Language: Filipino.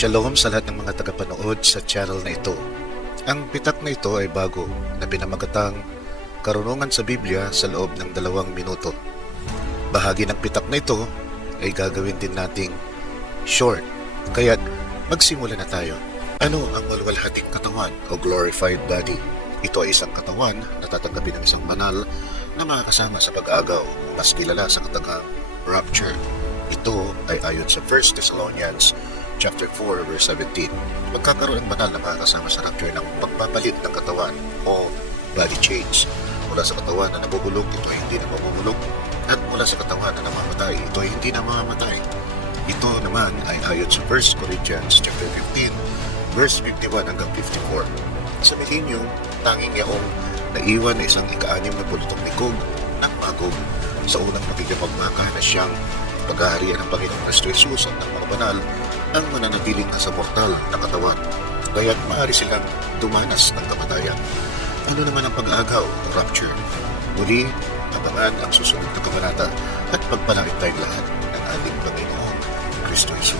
Shalom sa lahat ng mga tagapanood sa channel na ito. Ang pitak na ito ay bago na pinamagatang Karunungan sa Biblia sa loob ng dalawang minuto. Bahagi ng pitak na ito ay gagawin din nating short. Kaya magsimula na tayo. Ano ang walwalhating katawan o glorified body? Ito ay isang katawan na tatanggapin ng isang banal na makakasama sa pag-agaw mas kilala sa katagang rapture. Ito ay ayon sa 1 Thessalonians chapter 4 verse 17. Magkakaroon ng banal na makakasama sa rapture ng pagpapalit ng katawan o body change. Mula sa katawan na nabubulok, ito ay hindi na mabubulok. At mula sa katawan na namamatay, ito ay hindi na mamamatay. Ito naman ay ayon sa 1 Corinthians chapter 15 verse 51 hanggang 54. Sa milenyum, tanging yaong naiwan na isang ika-anim na pulutong likog ng magog sa unang makikipagmaka na siyang paghaharian ng Panginoong Kristo Jesus at ng mga banal ang mananatiling nasa mortal na katawan. Kaya't maaari silang dumanas ng kamatayan. Ano naman ang pag-aagaw o rapture? Muli, abangan ang susunod na kabanata at pagpalangit tayong lahat ng ating Panginoon Kristo Jesus.